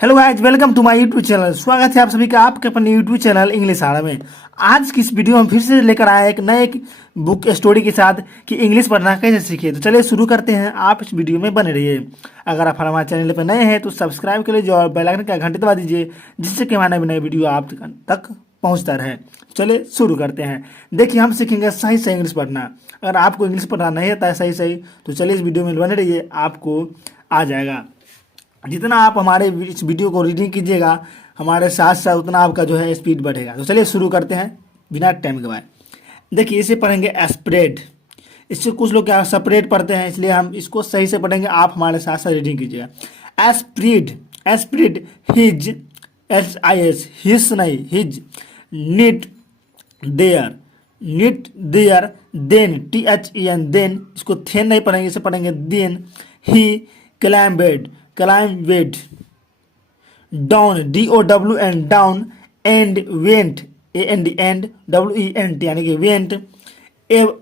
Hello guys, welcome to my YouTube channel. स्वागत है आप सभी का आपके अपने यूट्यूब चैनल इंग्लिश सहारा में। आज की इस वीडियो में फिर से लेकर आए एक नए बुक स्टोरी के साथ कि इंग्लिश पढ़ना कैसे सीखे। तो चलिए शुरू करते हैं। आप इस वीडियो में बने रहिए। अगर आप हमारे चैनल पर नए हैं तो सब्सक्राइब कर लीजिए और बेल आइकन का घंटी दबा दीजिए, जिससे कि हमारा नए वीडियो आप तक पहुंचता रहे। चलिए शुरू करते हैं। देखिए, हम सीखेंगे सही सही इंग्लिश पढ़ना। अगर आपको इंग्लिश पढ़ना नहीं आता है सही सही, तो चलिए इस वीडियो में बने रहिए, आपको आ जाएगा। जितना आप हमारे इस वीडियो को रीडिंग कीजिएगा हमारे साथ साथ, उतना आपका जो है स्पीड बढ़ेगा। तो चलिए शुरू करते हैं बिना टाइम गवाए। देखिए, इसे पढ़ेंगे स्प्रेड। इससे कुछ लोग क्या सेपरेट पढ़ते हैं, इसलिए हम इसको सही से पढ़ेंगे। आप हमारे साथ साथ रीडिंग कीजिएगा। Spread, spread his, SIS his नहीं his, neat there, neat there, then THEN then, इसको थेन नहीं पढ़ेंगे, इसे पढ़ेंगे then. He climbed, climbed, down DOWN down, and went AND WENT यानी कि वेंट,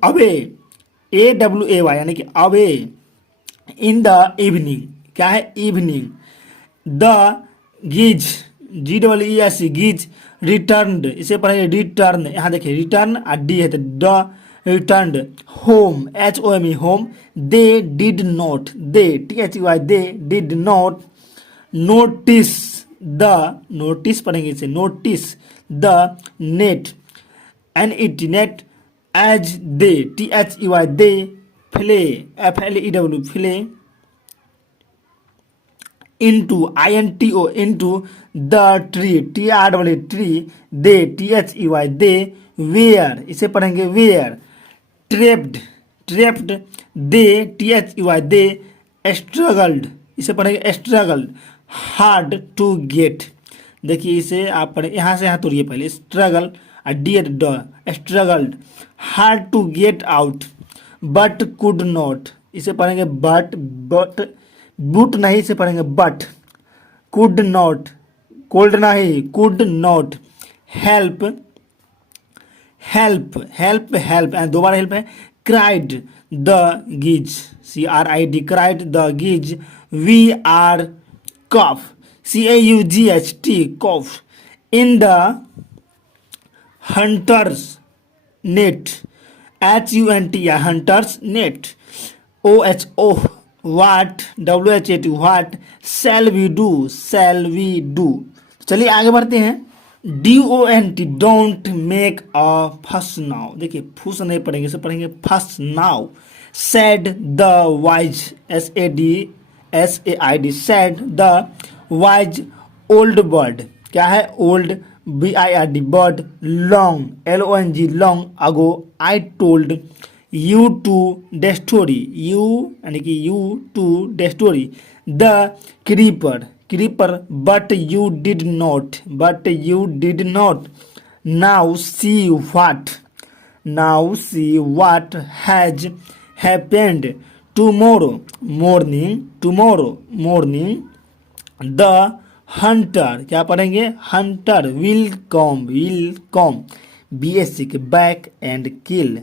अवे AWAY यानी कि अवे, इन द इवनिंग क्या है इवनिंग, द गिज GEES गिज, रिटर्नड इसे पढ़ेंगे रिटर्न। यहाँ देखिए रिटर्न और डी है तो the returned, home HOME home, they did not, they THEY they did not, notice the, notice पढ़ेंगे इसे notice the, net NET net, as they THEY they, flew FLEW flew, into INTO into, the tree TREE tree, they THEY they, were इसे पढ़ेंगे were, trapped trapped, they THEY they, struggled इसे पढ़ेंगे struggled, hard to gate. देखिए इसे आप पढ़े यहाँ से यहाँ तोड़िए पहले, struggle struggled, hard to get out, but could not इसे पढ़ेंगे बट बूट नहीं, इसे पढ़ेंगे बट, कुड नॉट, कोल्ड नहीं could not, help help help help and दोबारा हेल्प है, cried the geese CRID cried the geese, we are caught CAUGHT caught, in the hunter's net HUNT या hunter's net, OHO what WHAT what, shall we do. चलिए आगे बढ़ते हैं। DONT don't make a फस now. देखिए फुस नहीं पढ़ेंगे, इसे पढ़ेंगे फस now, said the wise SAD said the wise, old bird क्या है old BIRD bird, long LONG long, ago I told you to the story, you यानी कि you to the story, the creeper creeper, but you did not, now see what has happened, tomorrow morning, the hunter क्या पढ़ेंगे hunter, will come BSC के back and kill,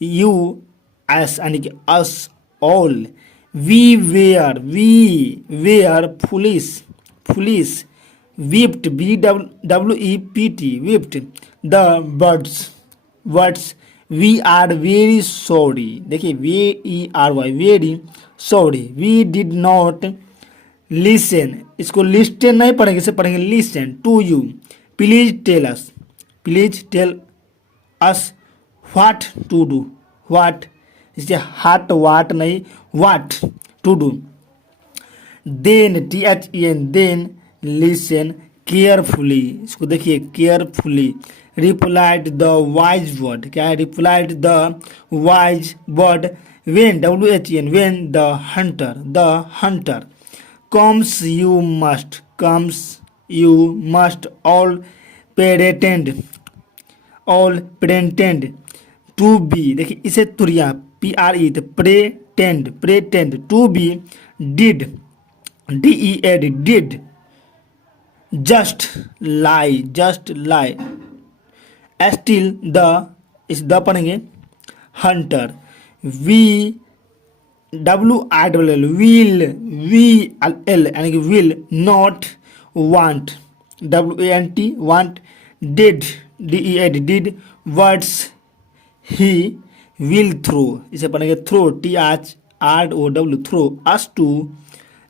us यानी कि us all, we where police, wept BWEPT wept, the birds, we are very sorry. देखिए VERY very sorry, we did not listen, इसको listen नहीं पढ़ेंगे, इसे पढ़ेंगे listen to you, please tell us what to do, what इसे हाट वाट नहीं what to do, then THEN then, listen carefully, इसको देखिए carefully, replied the wise bird क्या है replied the wise bird, when WHEN when, the hunter, comes you must, all pretend to B. देखिए इसे तुरिया PRE तो pretend to be, dead DEAD dead, just lie still the, इस the पढ़ेंगे hunter, we WILL, will, VL यानी कि will, not, want, WANT, want, dead, DED, dead, words, he will throw, इसे पढ़ेंगे throw, THROW, throw us to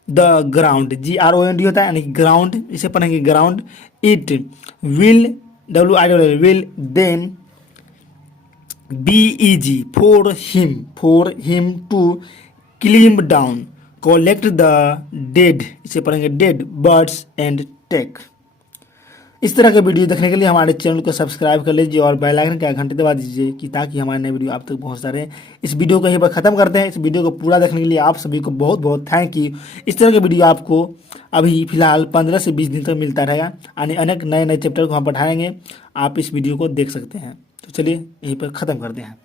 the ground, GROUND होता है यानी कि ग्राउंड, इसे पढ़ेंगे ground, it will, WILL, will them be easy for him to climb down, collect the dead, इसे पढ़ेंगे डेड बर्ड्स एंड टेक। इस तरह के वीडियो देखने के लिए हमारे चैनल को सब्सक्राइब कर लीजिए और बेल आइकन का घंटे दबा दीजिए कि ताकि हमारे नए वीडियो आप तक पहुंचता रहे। इस वीडियो को यहीं पर ख़त्म करते हैं। इस वीडियो को पूरा देखने के लिए आप सभी को बहुत बहुत थैंक यू। इस तरह के वीडियो आपको अभी फिलहाल 15 से 20 दिन तक मिलता रहेगा। अनेक नए नए चैप्टर को हम पढ़ाएंगे, आप इस वीडियो को देख सकते हैं। तो चलिए यहीं पर ख़त्म करते हैं।